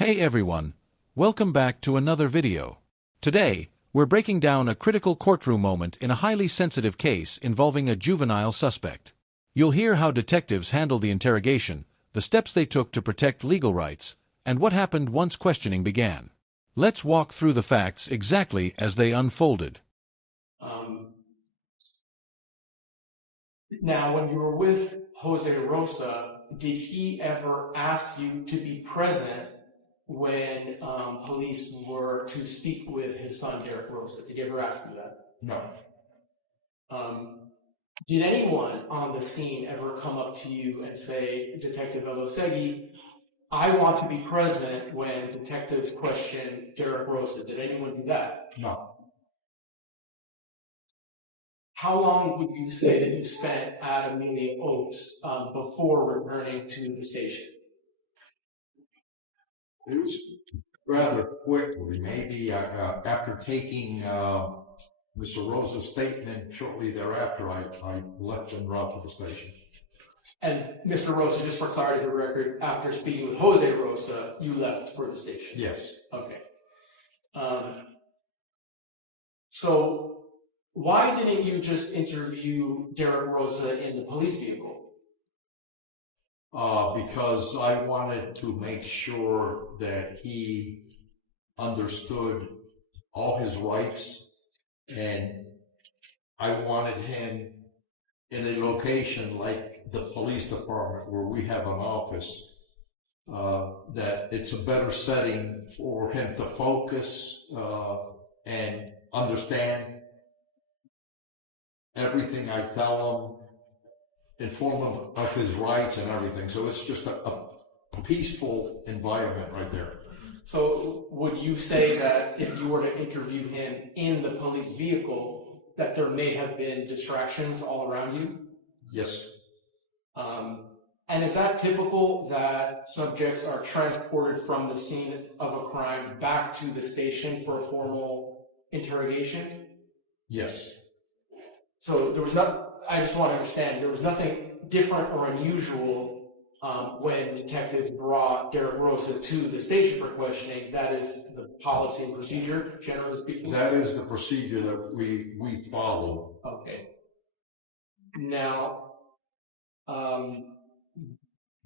Hey everyone, welcome back to another video. Today, we're breaking down a critical courtroom moment in a highly sensitive case involving a juvenile suspect. You'll hear how detectives handled the interrogation, the steps they took to protect legal rights, and what happened once questioning began. Let's walk through the facts exactly as they unfolded. Now, when you were with Jose Rosa, did he ever ask you to be present when police were to speak with his son, Derek Rosa? Did he ever ask you that? No. Did anyone on the scene ever come up to you and say, Detective Elosegui, I want to be present when detectives question Derek Rosa? Did anyone do that? No. How long would you say that you spent at Amelia Oaks before returning to the station? It was rather quickly. Maybe after taking Mr. Rosa's statement shortly thereafter, I left en route to the station. And Mr. Rosa, just for clarity of the record, after speaking with Jose Rosa, you left for the station? Yes. Okay. So why didn't you just interview Derek Rosa in the police vehicle? Because I wanted to make sure that he understood all his rights, and I wanted him in a location like the police department where we have an office, that it's a better setting for him to focus and understand everything I tell him, inform him of his rights and everything. So it's just a peaceful environment right there. So would you say that if you were to interview him in the police vehicle, that there may have been distractions all around you? Yes. And is that typical that subjects are transported from the scene of a crime back to the station for a formal interrogation? Yes. So there was I just want to understand, there was nothing different or unusual when detectives brought Derek Rosa to the station for questioning. That is the policy and procedure, generally speaking? That is the procedure that we follow. Okay. Now,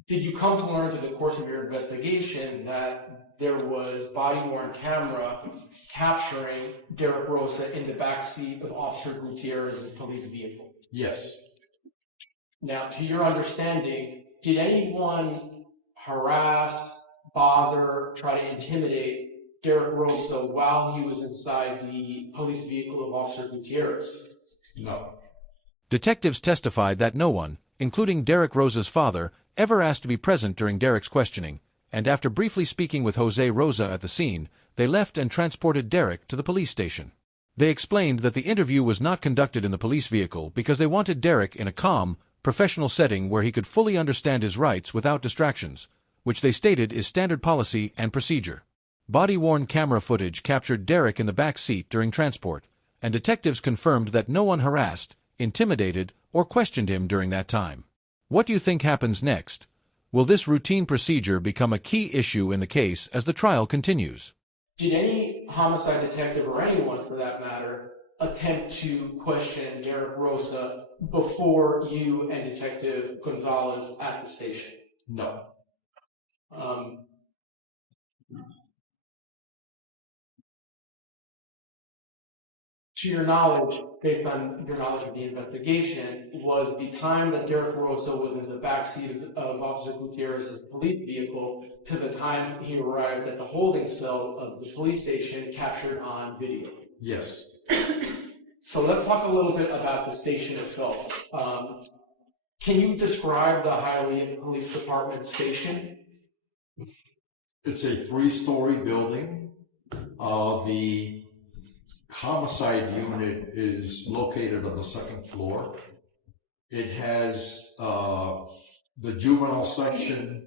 did you come to learn through the course of your investigation that there was body-worn camera capturing Derek Rosa in the backseat of Officer Gutierrez's police vehicle? Yes. Now, to your understanding, did anyone harass, bother, try to intimidate Derek Rosa while he was inside the police vehicle of Officer Gutierrez? No. Detectives testified that no one, including Derek Rosa's father, ever asked to be present during Derek's questioning, and after briefly speaking with Jose Rosa at the scene, they left and transported Derek to the police station. They explained that the interview was not conducted in the police vehicle because they wanted Derek in a calm, professional setting where he could fully understand his rights without distractions, which they stated is standard policy and procedure. Body-worn camera footage captured Derek in the back seat during transport, and detectives confirmed that no one harassed, intimidated, or questioned him during that time. What do you think happens next? Will this routine procedure become a key issue in the case as the trial continues? Did any homicide detective, or anyone for that matter, attempt to question Derek Rosa before you and Detective Gonzalez at the station? No. To your knowledge, based on your knowledge of the investigation, was the time that Derek Rosa was in the backseat of Officer Gutierrez's police vehicle to the time he arrived at the holding cell of the police station captured on video? Yes. So let's talk a little bit about the station itself. Can you describe the Hialeah Police Department station? It's a 3-story building. The homicide unit is located on the 2nd floor. It has the juvenile section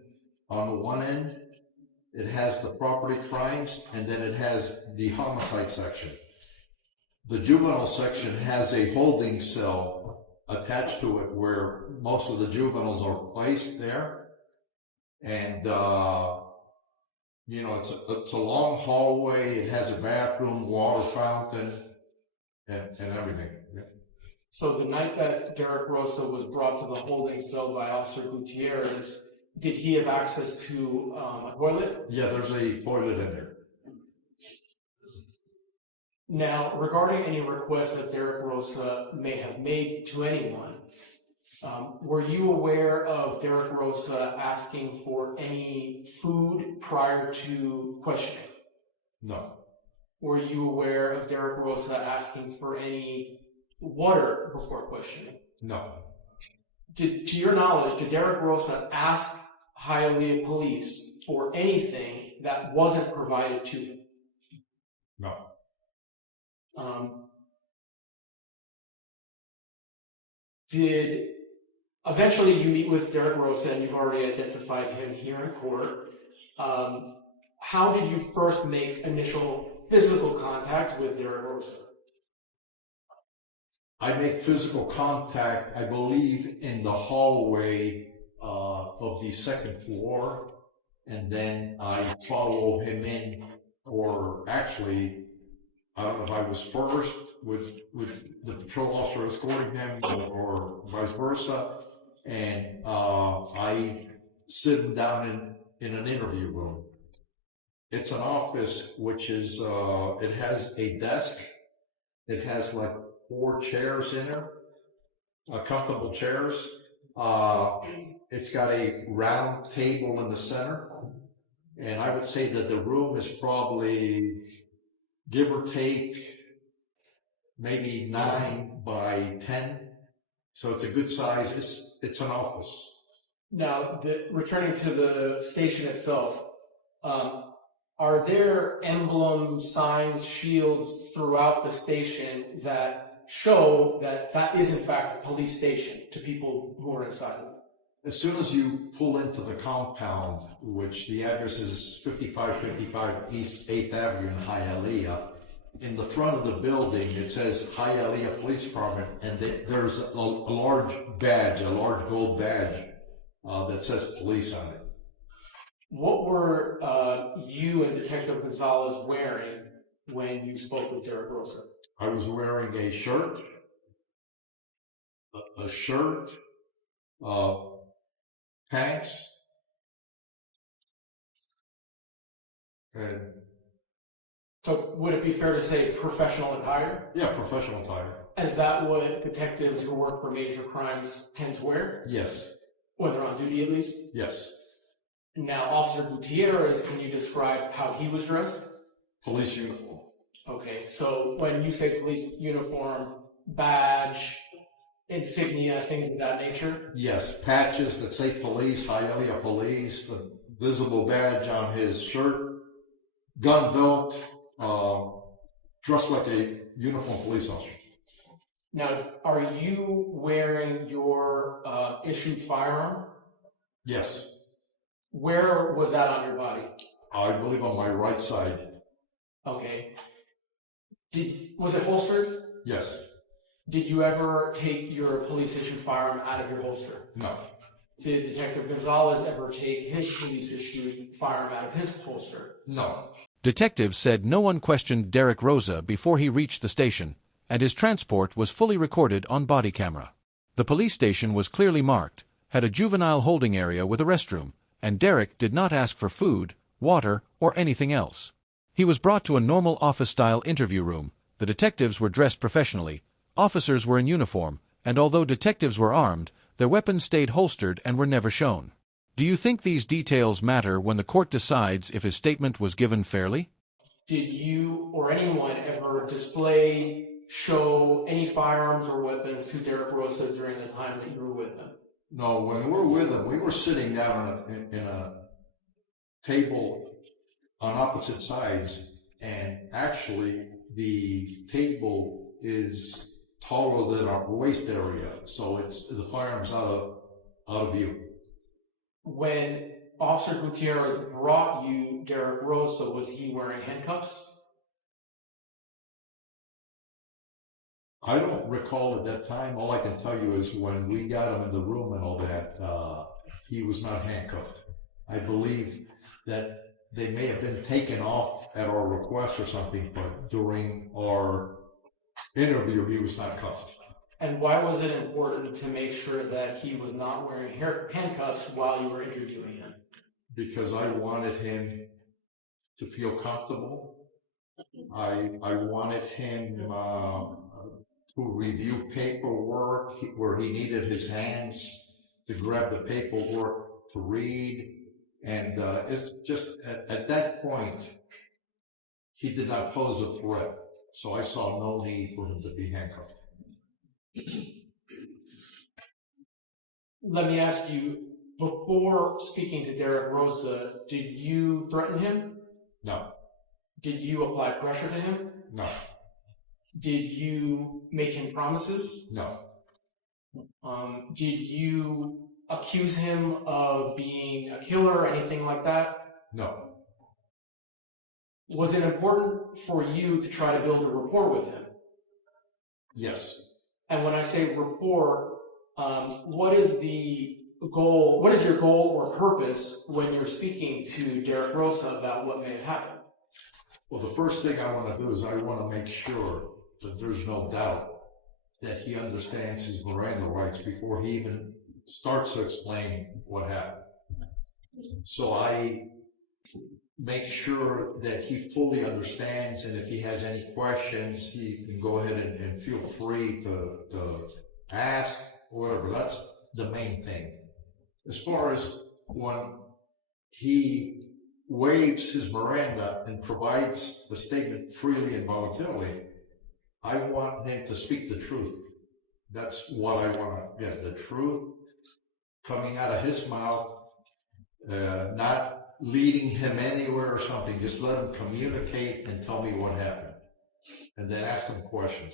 on one end. It has the property crimes, and then it has the homicide section. The juvenile section has a holding cell attached to it where most of the juveniles are placed there. And You know, it's a long hallway. It has a bathroom, water fountain, and everything. Yeah. So the night that Derek Rosa was brought to the holding cell by Officer Gutierrez, did he have access to a toilet? Yeah, there's a toilet in there. Now, regarding any requests that Derek Rosa may have made to anyone, were you aware of Derek Rosa asking for any food prior to questioning? No. Were you aware of Derek Rosa asking for any water before questioning? No. To your knowledge, did Derek Rosa ask Hialeah police for anything that wasn't provided to him? No. Eventually you meet with Derek Rosa, and you've already identified him here in court. How did you first make initial physical contact with Derek Rosa? I make physical contact, I believe, in the hallway of the second floor, and then I follow him in, or actually, I don't know if I was first with the patrol officer escorting him, or vice versa, and I sit him down in an interview room. It's an office which is, it has a desk, it has like 4 chairs in it, comfortable chairs. It's got a round table in the center, and I would say that the room is probably, give or take, maybe 9 by 10. So it's a good size. It's an office. Now, returning to the station itself, are there emblems, signs, shields throughout the station that show that that is in fact a police station to people who are inside of it? As soon as you pull into the compound, which the address is 5555 East 8th Avenue in Hialeah, in the front of the building it says Hialeah Police Department, and there's a large badge, a large gold badge that says police on it. What were you and Detective Gonzalez wearing when you spoke with Derek Rosa? I was wearing a shirt, pants, and so would it be fair to say professional attire? yeah, professional attire. Is that what detectives who work for major crimes tend to wear? Yes. When they're on duty, at least? Yes. Now, Officer Gutierrez, can you describe how he was dressed? Police uniform. Okay, so when you say police uniform, badge, insignia, things of that nature? Yes, patches that say police, Hialeah Police, the visible badge on his shirt, gun belt, dressed like a uniformed police officer. Now, are you wearing your issued firearm? Yes. Where was that on your body? I believe on my right side. Okay. Was it holstered? Yes. Did you ever take your police-issued firearm out of your holster? No. Did Detective Gonzalez ever take his police-issued firearm out of his holster? No. Detectives said no one questioned Derek Rosa before he reached the station, and his transport was fully recorded on body camera. The police station was clearly marked, had a juvenile holding area with a restroom, and Derek did not ask for food, water, or anything else. He was brought to a normal office-style interview room. The detectives were dressed professionally, officers were in uniform, and although detectives were armed, their weapons stayed holstered and were never shown. Do you think these details matter when the court decides if his statement was given fairly? Did you or anyone ever show any firearms or weapons to Derek Rosa during the time that you were with him? No, when we were with him, we were sitting down in a table on opposite sides, and actually the table is taller than our waist area, so it's the firearms out of view. When Officer Gutierrez brought you Derek Rosa, was he wearing handcuffs? I don't recall at that time. All I can tell you is when we got him in the room and all that, he was not handcuffed. I believe that they may have been taken off at our request or something, but during our interview, he was not cuffed. And why was it important to make sure that he was not wearing handcuffs while you were interviewing him? Because I wanted him to feel comfortable. I wanted him to review paperwork where he needed his hands to grab the paperwork to read. And it's just at that point, he did not pose a threat. So I saw no need for him to be handcuffed. Let me ask you, before speaking to Derek Rosa, did you threaten him? No. Did you apply pressure to him? No. Did you make him promises? No. Did you accuse him of being a killer or anything like that? No. Was it important for you to try to build a rapport with him? Yes. And when I say rapport, what is the goal? What is your goal or purpose when you're speaking to Derek Rosa about what may have happened? Well, the first thing I want to do is I want to make sure that there's no doubt that he understands his Miranda rights before he even starts to explain what happened. So I make sure that he fully understands, and if he has any questions, he can go ahead and feel free to ask, or whatever. That's the main thing. As far as when he waives his Miranda and provides the statement freely and voluntarily, I want him to speak the truth. That's what I want to get, the truth coming out of his mouth, not leading him anywhere or something. Just let him communicate and tell me what happened, and then ask him questions.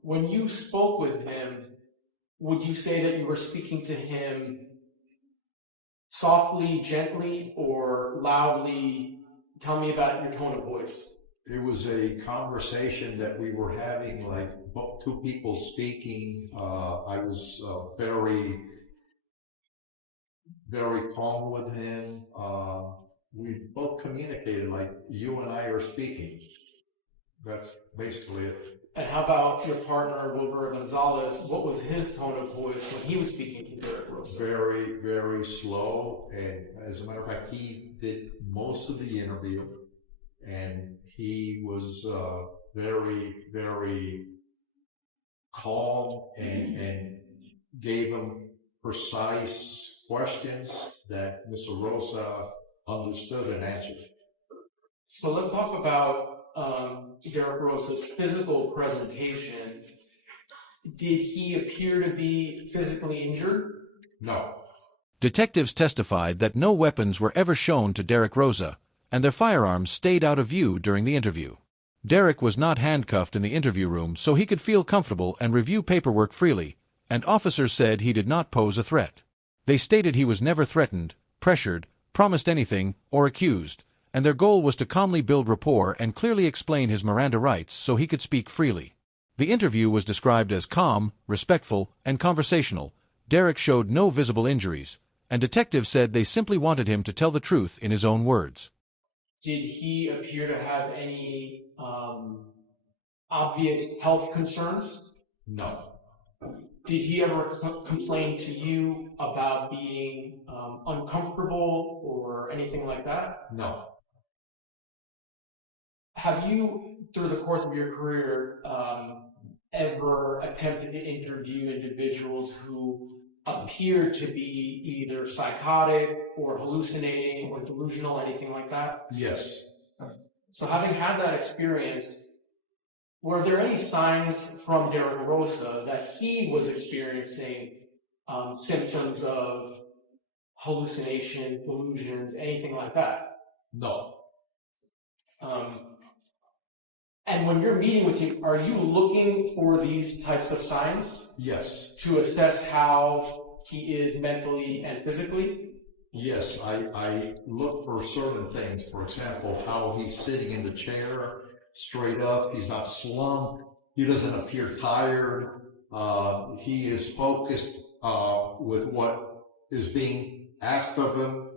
When you spoke with him, would you say that you were speaking to him softly, gently, or loudly? Tell me about your tone of voice. It was a conversation that we were having, like two people speaking. I was very, very calm with him. We both communicated like you and I are speaking. That's basically it. And how about your partner, Wilbur Gonzalez? What was his tone of voice when he was speaking to Derek Rosa? Very, very slow. And as a matter of fact, he did most of the interview. And he was very, very calm and gave him precise questions that Mr. Rosa understood and answered. So let's talk about Derek Rosa's physical presentation. Did he appear to be physically injured? No. Detectives testified that no weapons were ever shown to Derek Rosa, and their firearms stayed out of view during the interview. Derek was not handcuffed in the interview room so he could feel comfortable and review paperwork freely, and officers said he did not pose a threat. They stated he was never threatened, pressured, promised anything, or accused, and their goal was to calmly build rapport and clearly explain his Miranda rights so he could speak freely. The interview was described as calm, respectful, and conversational. Derek showed no visible injuries, and detectives said they simply wanted him to tell the truth in his own words. Did he appear to have any obvious health concerns? No. Did he ever complain to you about being uncomfortable or anything like that? No. Have you, through the course of your career, ever attempted to interview individuals who appear to be either psychotic or hallucinating or delusional, anything like that? Yes. So having had that experience, were there any signs from Derek Rosa that he was experiencing symptoms of hallucination, delusions, anything like that? No. And when you're meeting with him, are you looking for these types of signs? Yes. To assess how he is mentally and physically? Yes, I look for certain things. For example, how he's sitting in the chair, straight up. He's not slumped. He doesn't appear tired. He is focused with what is being asked of him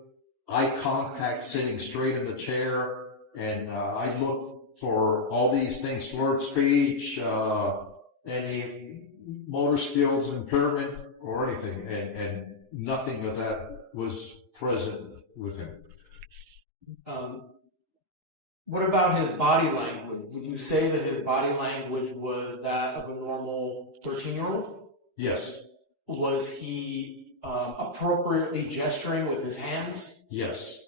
eye contact, sitting straight in the chair, and I looked for all these things: slurred speech, any motor skills impairment or anything, and nothing of that was present with him. What about his body language? Would you say that his body language was that of a normal 13-year-old? Yes. Was he appropriately gesturing with his hands? Yes.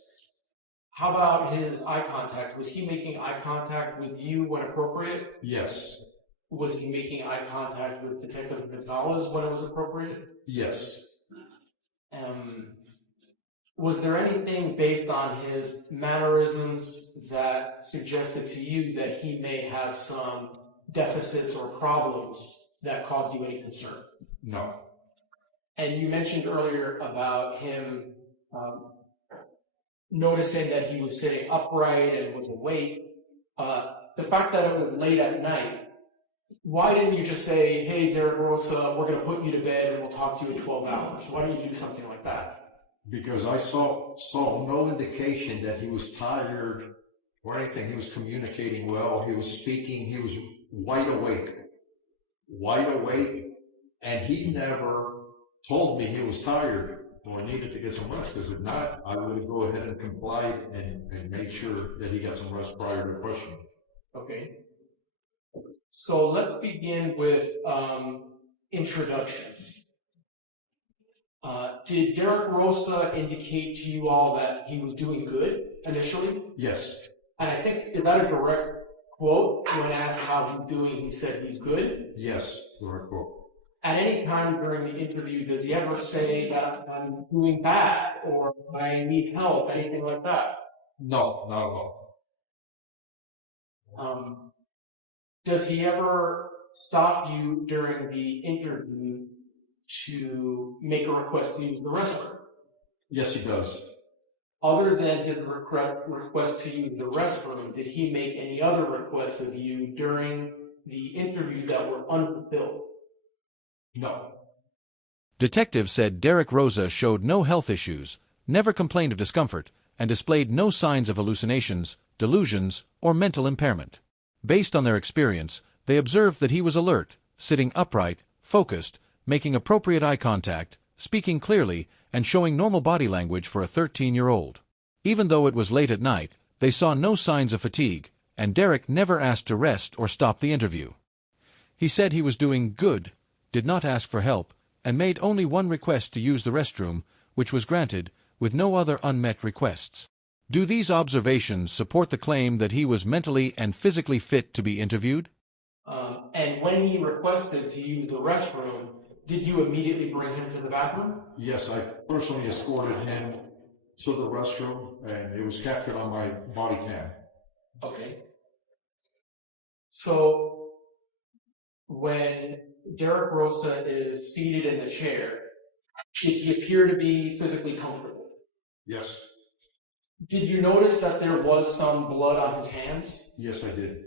How about his eye contact? Was he making eye contact with you when appropriate? Yes. Was he making eye contact with Detective Gonzalez when it was appropriate? Yes. Was there anything based on his mannerisms that suggested to you that he may have some deficits or problems that caused you any concern? No. And you mentioned earlier about him noticing that he was sitting upright and was awake. The fact that it was late at night, why didn't you just say, hey, Derek Rosa, we're going to put you to bed and we'll talk to you in 12 hours? Why didn't you do something like that? Because I saw no indication that he was tired or anything. He was communicating well. He was speaking. He was wide awake, and he never told me he was tired or needed to get some rest, because if not, I would go ahead and comply and make sure that he got some rest prior to questioning. Okay. So let's begin with introductions. Did Derek Rosa indicate to you all that he was doing good initially? Yes. And I think, is that a direct quote? When asked how he's doing, he said he's good? Yes, direct quote. At any time during the interview, does he ever say that I'm doing bad or I need help, anything like that? No, not at all. Does he ever stop you during the interview to make a request to use the restroom? Yes, he does. Other than his request to use the restroom, did he make any other requests of you during the interview that were unfulfilled? No. Detectives said Derek Rosa showed no health issues, never complained of discomfort, and displayed no signs of hallucinations, delusions, or mental impairment. Based on their experience, they observed that he was alert, sitting upright, focused, making appropriate eye contact, speaking clearly, and showing normal body language for a 13-year-old. Even though it was late at night, they saw no signs of fatigue, and Derek never asked to rest or stop the interview. He said he was doing good, did not ask for help, and made only one request to use the restroom, which was granted, with no other unmet requests. Do these observations support the claim that he was mentally and physically fit to be interviewed? And when he requested to use the restroom, did you immediately bring him to the bathroom? Yes, I personally escorted him to the restroom, and it was captured on my body cam. Okay. So, when Derek Rosa is seated in the chair, did he appear to be physically comfortable? Yes. Did you notice that there was some blood on his hands? Yes, I did.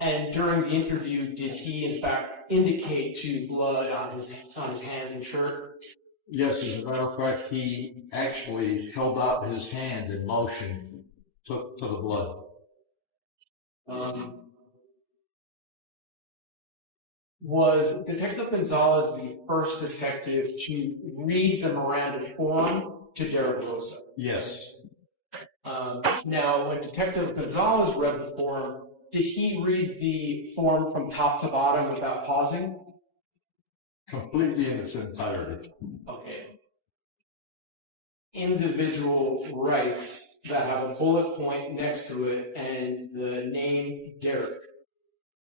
And during the interview, did he in fact indicate to blood on his hands and shirt? Yes, as a matter of fact, he actually held out his hand in motion to the blood. Was Detective Gonzalez the first detective to read the Miranda form to Derek Rosa? Yes. Now, when Detective Gonzalez read the form, did he read the form from top to bottom without pausing? Completely in its entirety. Okay. Individual rights that have a bullet point next to it and the name Derek.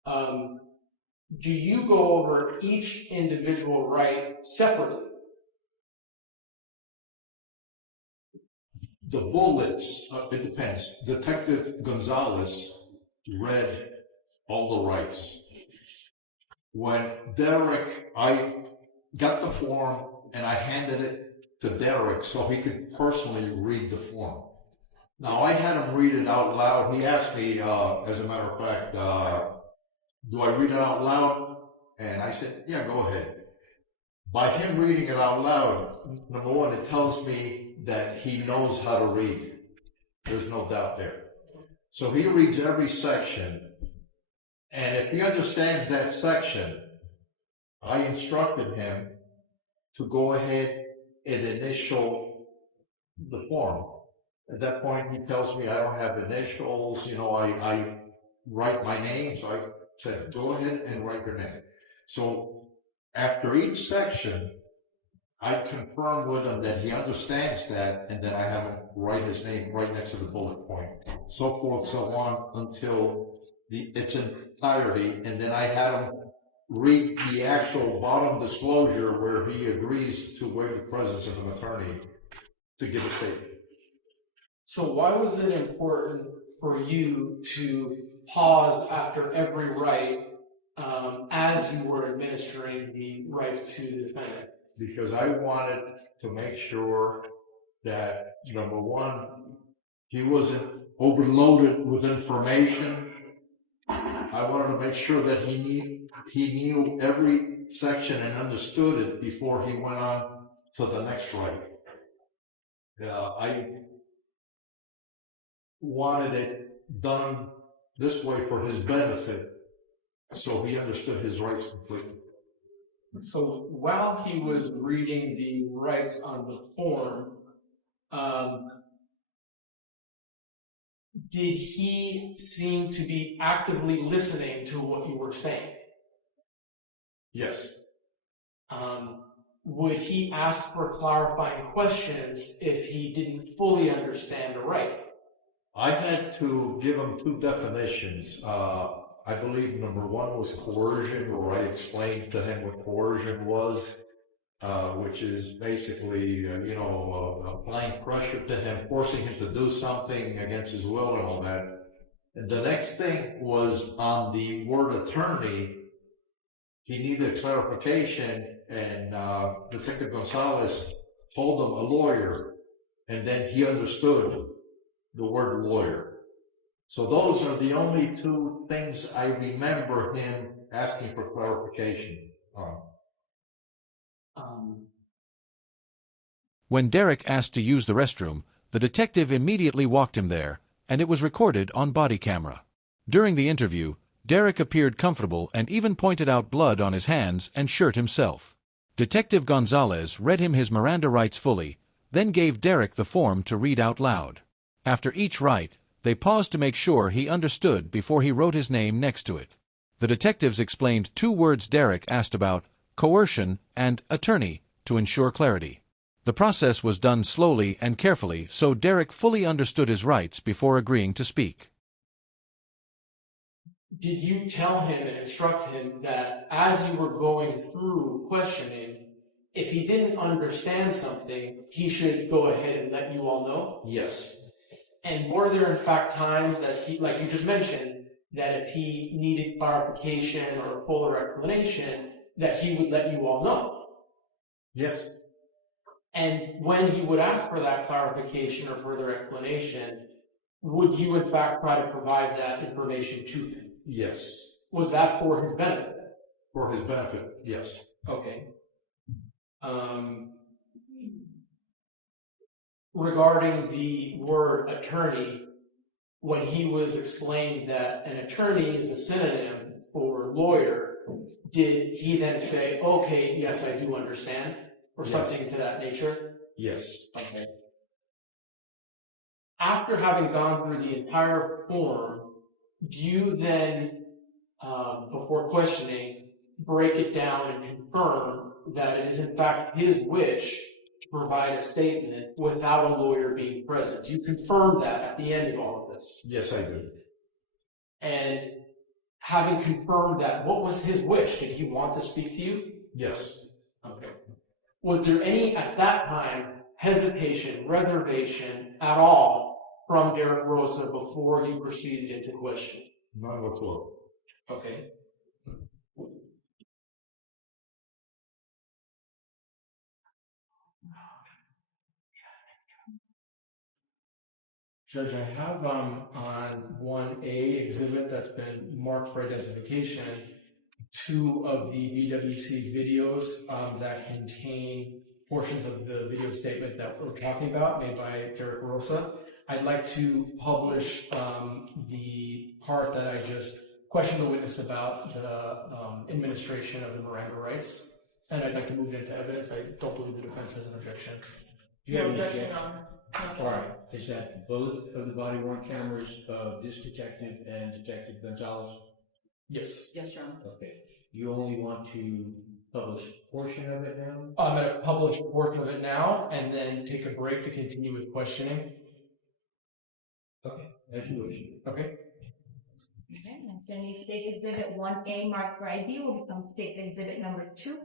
Do you go over each individual right separately? The bullets, it depends. Detective Gonzalez read all the rights. When Derek, I got the form and I handed it to Derek so he could personally read the form. Now, I had him read it out loud. He asked me, as a matter of fact, do I read it out loud? And I said, yeah, go ahead. By him reading it out loud, number one, it tells me that he knows how to read. There's no doubt there. So he reads every section, and if he understands that section, I instructed him to go ahead and initial the form. At that point, he tells me I don't have initials, I write my name, so I said, go ahead and write your name. So after each section, I confirm with him that he understands that, and then I have him write his name right next to the bullet point, so forth, so on, until its entirety, and then I have him read the actual bottom disclosure where he agrees to waive the presence of an attorney to give a statement. So why was it important for you to pause after every right as you were administering the rights to the defendant? Because I wanted to make sure that, number one, he wasn't overloaded with information. I wanted to make sure that he knew every section and understood it before he went on to the next right. I wanted it done this way for his benefit, so he understood his rights completely. So while he was reading the rights on the form, did he seem to be actively listening to what you were saying? Yes. Would he ask for clarifying questions if he didn't fully understand the right? I had to give him two definitions. I believe number one was coercion, where I explained to him what coercion was, which is basically, applying pressure to him, forcing him to do something against his will and all that. And the next thing was on the word attorney. He needed clarification, and Detective Gonzalez told him a lawyer, and then he understood the word lawyer. So those are the only two things I remember him asking for clarification on. When Derek asked to use the restroom, the detective immediately walked him there, and it was recorded on body camera. During the interview, Derek appeared comfortable and even pointed out blood on his hands and shirt himself. Detective Gonzalez read him his Miranda rights fully, then gave Derek the form to read out loud. After each right, they paused to make sure he understood before he wrote his name next to it. The detectives explained two words Derek asked about, coercion and attorney, to ensure clarity. The process was done slowly and carefully so Derek fully understood his rights before agreeing to speak. Did you tell him and instruct him that as you were going through questioning, if he didn't understand something, he should go ahead and let you all know? Yes. And were there in fact times that he, like you just mentioned, that if he needed clarification or fuller explanation, that he would let you all know? Yes. And when he would ask for that clarification or further explanation, would you in fact try to provide that information to him? Yes. Was that for his benefit? For his benefit, yes. Okay. Regarding the word attorney, when he was explained that an attorney is a synonym for lawyer, did he then say, okay, yes, I do understand, or something to that nature? Yes. Okay. After having gone through the entire form, do you then, before questioning, break it down and confirm that it is in fact his wish to provide a statement without a lawyer being present? Do you confirm that at the end of all of this? Yes, I do. And having confirmed that, what was his wish? Did he want to speak to you? Yes. Okay. Was there any, at that time, hesitation, reservation at all from Derek Rosa before you proceeded into question? None whatsoever. Okay. Judge, I have on 1A exhibit that's been marked for identification 2 of the BWC videos that contain portions of the video statement that we're talking about, made by Derek Rosa. I'd like to publish the part that I just questioned the witness about, the administration of the Miranda rights, and I'd like to move it into evidence. I don't believe the defense has an objection. Do you have an objection? All right. Is that both of the body-worn cameras of this detective and Detective Gonzalez? Yes. Yes, Your Honor. Okay. You only want to publish a portion of it now? I'm going to publish a portion of it now and then take a break to continue with questioning. Okay, as you wish. Okay. Okay, next any State Exhibit 1A marked for ID will become State Exhibit number 2.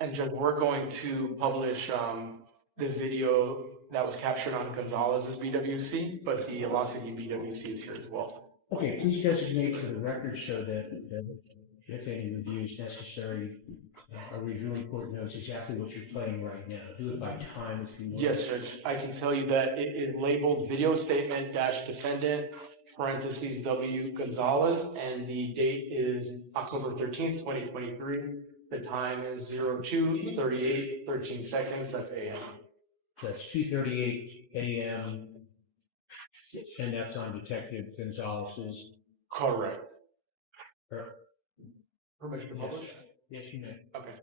And Judge, we're going to publish this video that was captured on Gonzalez's BWC, but the Velocity BWC is here as well. Okay, please designate for the record so that if any review is necessary, a reviewing court knows exactly what you're playing right now. Do it by time if you want. Yes, Judge. I can tell you that it is labeled video statement dash defendant parentheses W Gonzalez, and the date is October 13th, 2023. The time is 02:38:13 seconds. That's AM. That's 2:38 a.m. Yes. And that's on Detective Gonzalez's. Correct. Permission to publish? Yes, you may. Okay.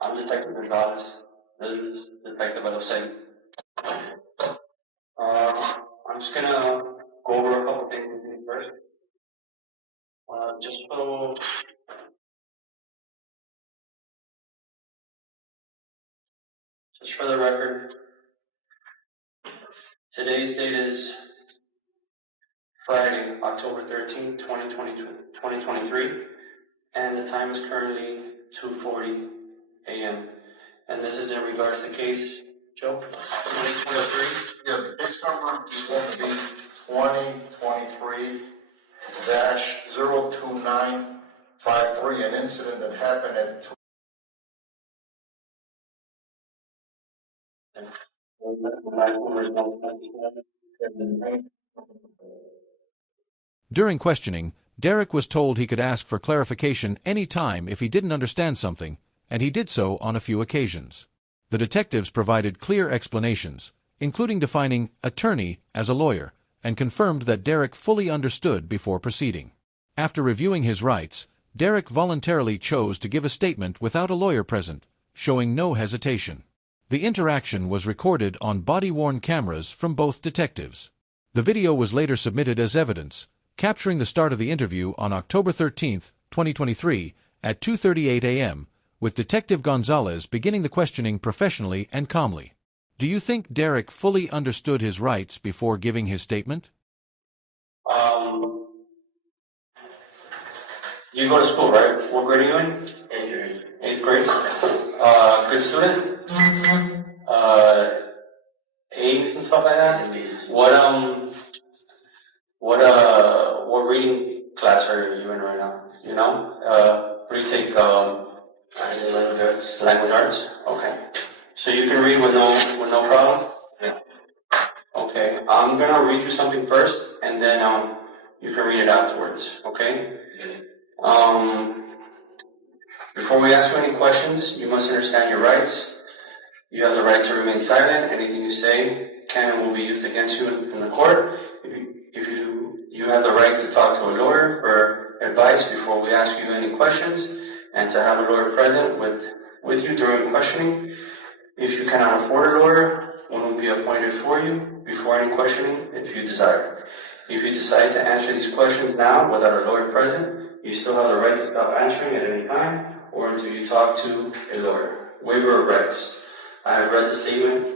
I'm Detective Gonzalez. This is Detective Rosa. I'm just gonna go over a couple things with you first. Just for the record, today's date is Friday, October 13th, 2023, and the time is currently 2:40 a.m. And this is in regards to case, Joe? 2023? Yeah, the case number is going to be 2023-02953, an incident that happened at During questioning, Derek was told he could ask for clarification any time if he didn't understand something, and he did so on a few occasions. The detectives provided clear explanations, including defining attorney as a lawyer, and confirmed that Derek fully understood before proceeding. After reviewing his rights, Derek voluntarily chose to give a statement without a lawyer present, showing no hesitation. The interaction was recorded on body-worn cameras from both detectives. The video was later submitted as evidence, capturing the start of the interview on October 13, 2023, at 2:38 a.m., with Detective Gonzalez beginning the questioning professionally and calmly. Do you think Derek fully understood his rights before giving his statement? You go to school, right? What grade are you in? Eighth grade. Eighth grade? Good student? A's and stuff like that? What reading class are you in right now? You know? What do you take, language arts. Language arts? Okay. So you can read with no problem? Yeah. Okay. I'm gonna read you something first, and then, you can read it afterwards, okay? Before we ask you any questions, you must understand your rights. You have the right to remain silent. Anything you say can and will be used against you in the court. If you have the right to talk to a lawyer for advice before we ask you any questions, and to have a lawyer present with you during questioning. If you cannot afford a lawyer, one will be appointed for you before any questioning if you desire. If you decide to answer these questions now without a lawyer present, you still have the right to stop answering at any time or until you talk to a lawyer. Waiver of rights. I have read the statement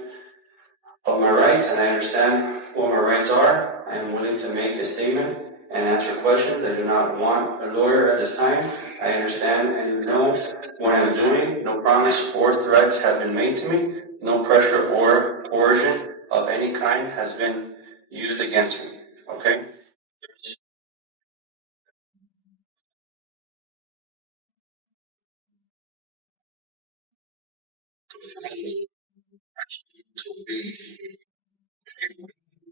of my rights and I understand what my rights are. I am willing to make a statement and answer questions. I do not want a lawyer at this time. I understand and know what I'm doing. No promise or threats have been made to me. No pressure or coercion of any kind has been used against me. Okay?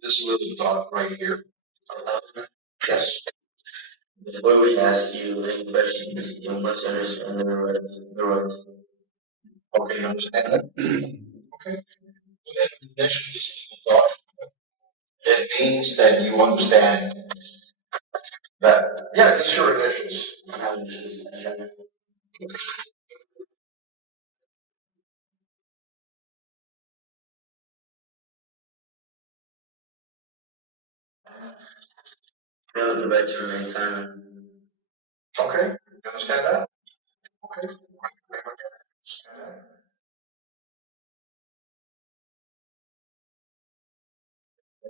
This little dot right here. Yes. Before we ask you any questions, you must understand the rights. Okay, you understand that? Okay. Initial this little dot. It means that you understand that, yeah, it's your initials. You have the right to remain silent. Okay, you understand that? Okay. Understand that?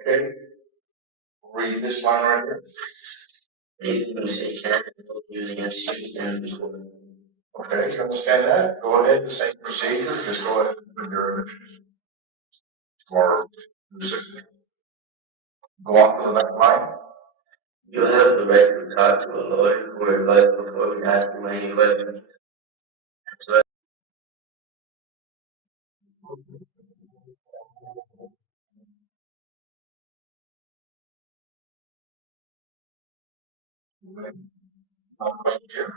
Okay. Read this line right here. Anything you say can use against you and before. Okay, you understand that? Go ahead, the same procedure, just go ahead and put your image. Or go on to the next line. You have the right to talk to a lawyer for advice before we ask you any questions. Right here.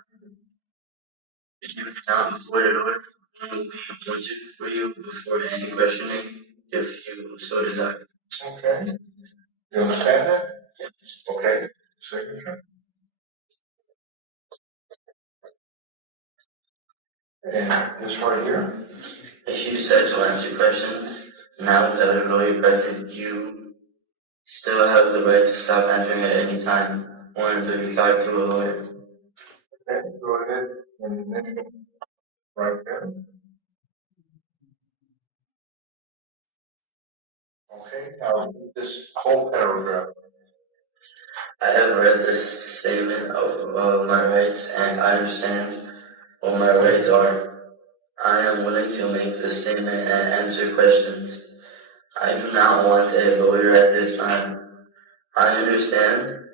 If you cannot afford a lawyer, one will be appointed for you before any questioning, if you so desire. Okay. You understand that? Okay. Signature. And this right here. If you decide to answer questions, now that a lawyer present, you still have the right to stop answering at any time, or until you talk to a lawyer. Okay, go ahead and initial right there. Okay, now read this whole paragraph. I have read this statement of my rights, and I understand what my rights are. I am willing to make this statement and answer questions. I do not want a lawyer at this time. I understand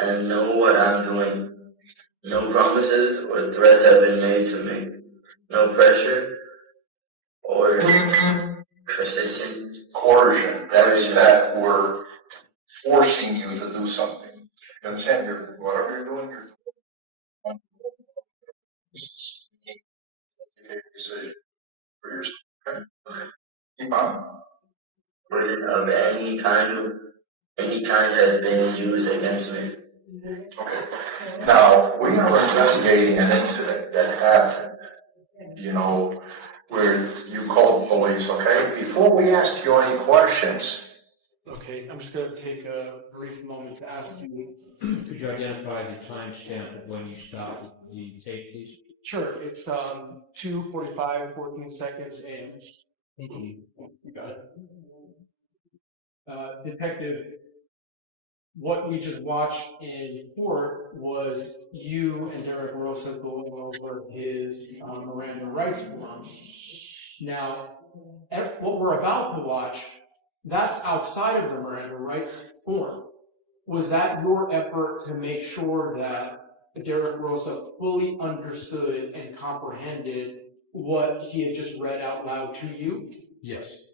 and know what I'm doing. No promises or threats have been made to me. No pressure or persistent Coercion. That's that we're forcing you to do something. You understand? Whatever you're doing, you're doing. This is a decision for yourself. Okay? Keep on. of any kind has been used against me. Okay. Now, we are investigating an incident that happened, where you called police, okay? Before we ask you any questions, Okay, I'm just gonna take a brief moment to ask you. Could you identify the timestamp of when you stopped the tape, please? Sure, it's 2:45, 14 seconds, and Thank you. you got it. Detective, what we just watched in court was you and Derek Rosa going over his Miranda rights form. Now, what we're about to watch, that's outside of the Miranda rights form. Was that your effort to make sure that Derek Rosa fully understood and comprehended what he had just read out loud to you? Yes.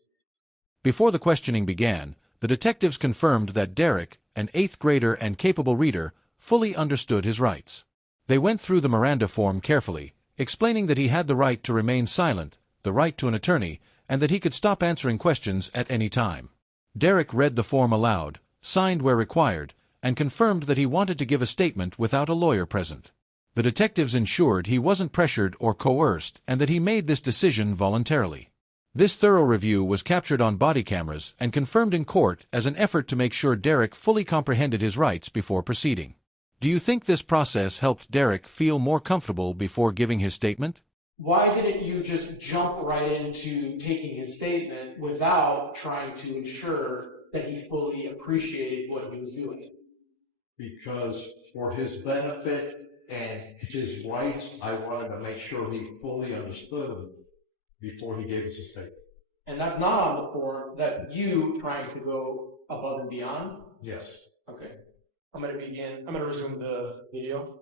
Before the questioning began, the detectives confirmed that Derek, an 8th grader and capable reader, fully understood his rights. They went through the Miranda form carefully, explaining that he had the right to remain silent, the right to an attorney, and that he could stop answering questions at any time. Derek read the form aloud, signed where required, and confirmed that he wanted to give a statement without a lawyer present. The detectives ensured he wasn't pressured or coerced and that he made this decision voluntarily. This thorough review was captured on body cameras and confirmed in court as an effort to make sure Derek fully comprehended his rights before proceeding. Do you think this process helped Derek feel more comfortable before giving his statement? Why didn't you just jump right into taking his statement without trying to ensure that he fully appreciated what he was doing? Because for his benefit and his rights, I wanted to make sure he fully understood them before he gave us a statement. And that's not on the form, that's you trying to go above and beyond? Yes. Okay. I'm gonna resume the video.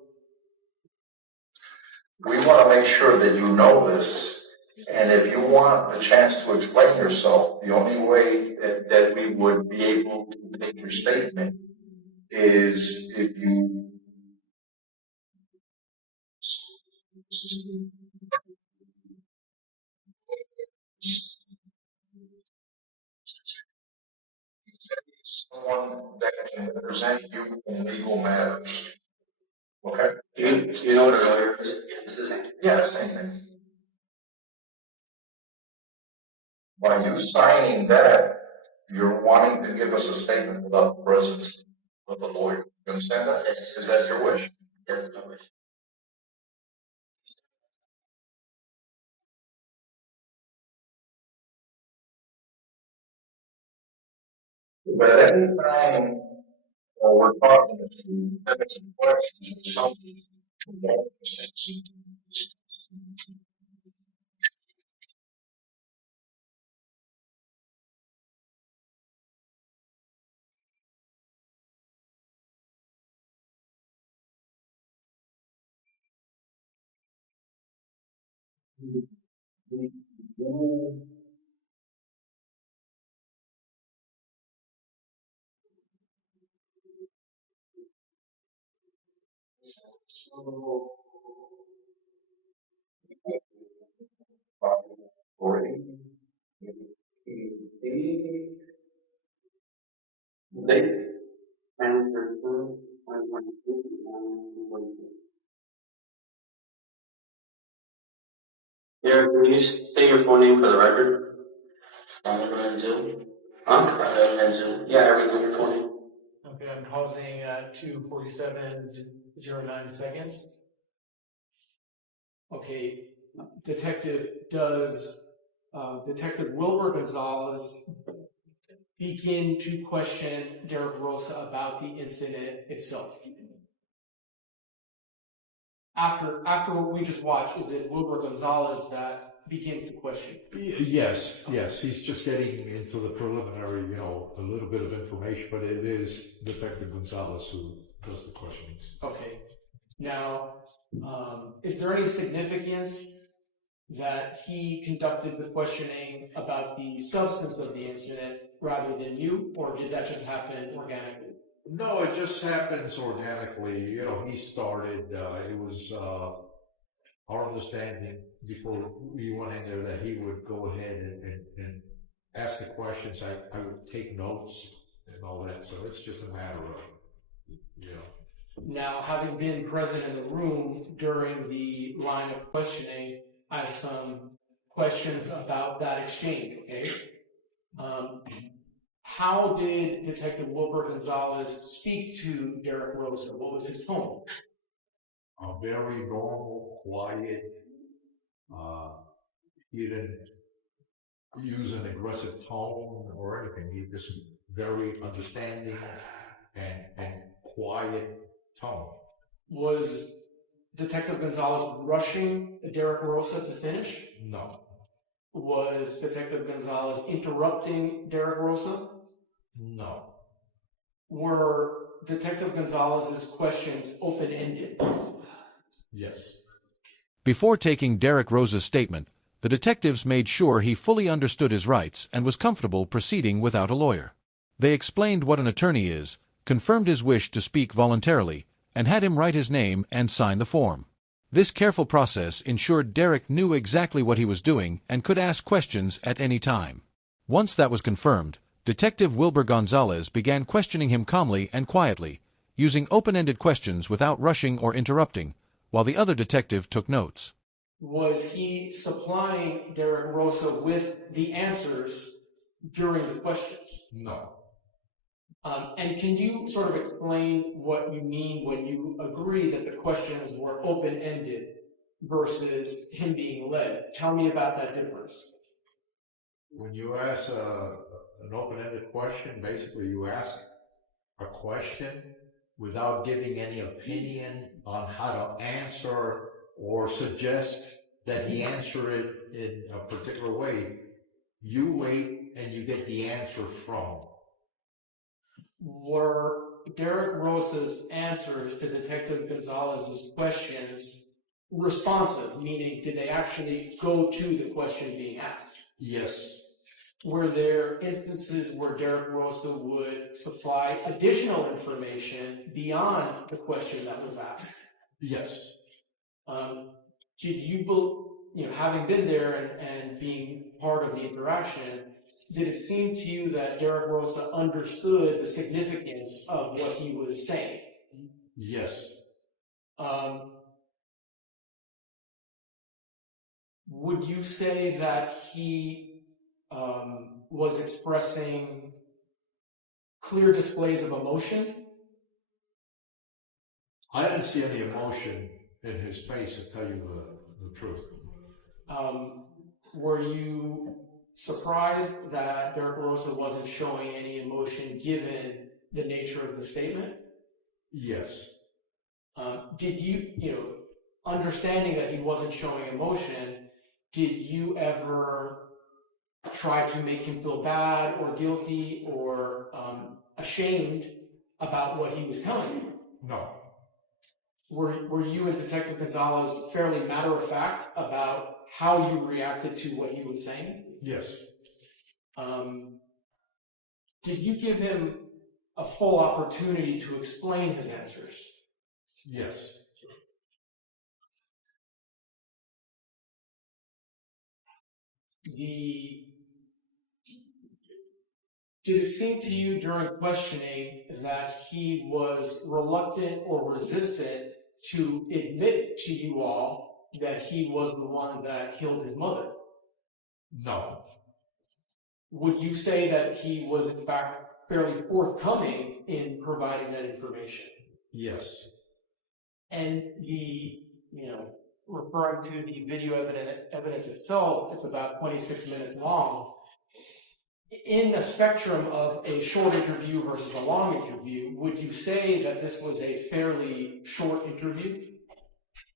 We want to make sure that you know this, and if you want a chance to explain yourself, the only way that we would be able to take your statement is if you someone that can represent you in legal matters. Okay? Do you know what a lawyer is? It's the same. Yeah, same thing. By you signing that, you're wanting to give us a statement without the presence of the lawyer. You understand that? Yes. Is that your wish? Yes, my wish. But at any time while we're talking, if you have any questions or something, Date? 10/13/2022. Derek, can you state your full name for the record? Zoom. Huh? Zoom. Yeah, everything your full name. Okay, I'm pausing at 2:47:09 seconds. Okay, Detective Wilbur Gonzalez begin to question Derek Rosa about the incident itself? After what we just watched, is it Wilbur Gonzalez that begins to question? Yes. He's just getting into the preliminary, a little bit of information, but it is Detective Gonzalez who does the questionings. Okay. Now, is there any significance that he conducted the questioning about the substance of the incident rather than you, or did that just happen organically? No, it just happens organically. He started, it was our understanding before we went in there that he would go ahead and ask the questions. I would take notes and all that, so it's just a matter of, Now, having been present in the room during the line of questioning, I have some questions about that exchange, okay? How did Detective Wilbur Gonzalez speak to Derek Rosa? What was his tone? A very normal, quiet, he didn't use an aggressive tone or anything. He just very understanding and quiet tone. Was Detective Gonzalez rushing Derek Rosa to finish? No, Was Detective Gonzalez interrupting Derek Rosa? no, Were Detective Gonzalez's questions open-ended? yes, Before taking Derek Rosa's statement, the detectives made sure he fully understood his rights and was comfortable proceeding without a lawyer. They explained what an attorney is, confirmed his wish to speak voluntarily, and had him write his name and sign the form. This careful process ensured Derek knew exactly what he was doing and could ask questions at any time. Once that was confirmed, Detective Wilbur Gonzalez began questioning him calmly and quietly, using open-ended questions without rushing or interrupting, while the other detective took notes. Was he supplying Derek Rosa with the answers during the questions? no. And can you sort of explain what you mean when you agree that the questions were open-ended versus him being led? Tell me about that difference. When you ask an open-ended question, basically you ask a question without giving any opinion on how to answer or suggest that he answer it in a particular way. You wait and you get the answer from. Were Derek Rosa's answers to Detective Gonzalez's questions responsive, meaning did they actually go to the question being asked? Yes, Were there instances where Derek Rosa would supply additional information beyond the question that was asked? yes, Did you, having been there and being part of the interaction, did it seem to you that Derek Rosa understood the significance of what he was saying? yes, Would you say that he was expressing clear displays of emotion? I didn't see any emotion in his face, to tell you the truth. Were you surprised that Derek Rosa wasn't showing any emotion given the nature of the statement? Yes, Did you, understanding that he wasn't showing emotion, did you ever try to make him feel bad or guilty or ashamed about what he was telling you? no, Were you and Detective Gonzalez fairly matter-of-fact about how you reacted to what he was saying? yes, Did you give him a full opportunity to explain his answers? yes. Did it seem to you during questioning that he was reluctant or resistant to admit to you all that he was the one that killed his mother? No, Would you say that he was in fact fairly forthcoming in providing that information? yes, And referring to the video evidence itself, it's about 26 minutes long. In a spectrum of a short interview versus a long interview, would you say that this was a fairly short interview?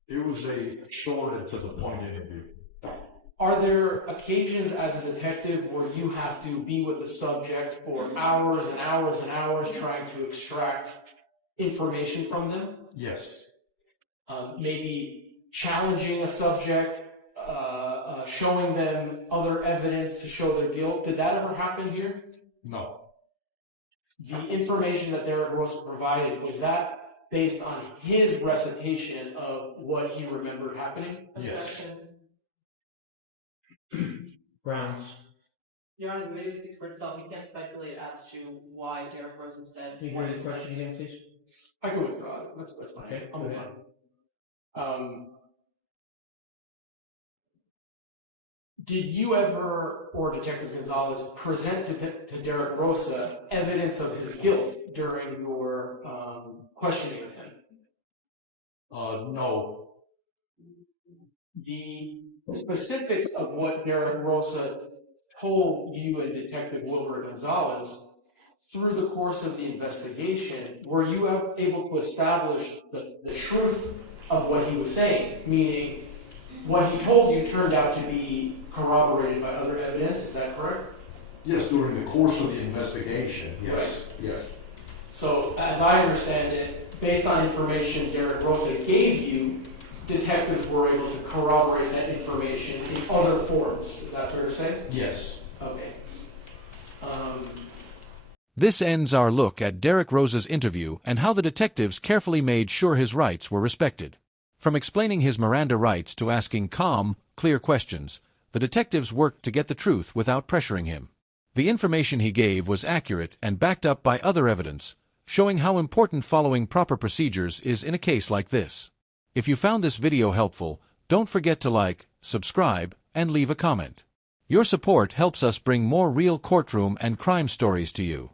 it was a short and to the point interview. Are there occasions as a detective where you have to be with the subject for hours and hours and hours trying to extract information from them? Yes, Maybe challenging a subject, showing them other evidence to show their guilt. Did that ever happen here? no, The information that Derek Rosa provided, was that based on his recitation of what he remembered happening? yes. Grounds. Your Honor, the video speaks for itself. You can't speculate as to why Derek Rosa said Can you what hear he the said. question again, please? I go with God. That's fine. Okay, I'm go ahead. fine. did you ever, or Detective Gonzalez, present to Derek Rosa evidence of his guilt during your questioning with him? No. The specifics of what Derek Rosa told you and Detective Wilbur Gonzalez through the course of the investigation, were you able to establish the truth of what he was saying? Meaning, what he told you turned out to be corroborated by other evidence, is that correct? Yes, during the course of the investigation, yes, Right. yes. So, as I understand it, based on information Derek Rosa gave you, detectives were able to corroborate that information in other forms. Is that fair to say? Yes. Okay. This ends our look at Derek Rosa's interview and how the detectives carefully made sure his rights were respected. From explaining his Miranda rights to asking calm, clear questions, the detectives worked to get the truth without pressuring him. The information he gave was accurate and backed up by other evidence, showing how important following proper procedures is in a case like this. If you found this video helpful, don't forget to like, subscribe, and leave a comment. Your support helps us bring more real courtroom and crime stories to you.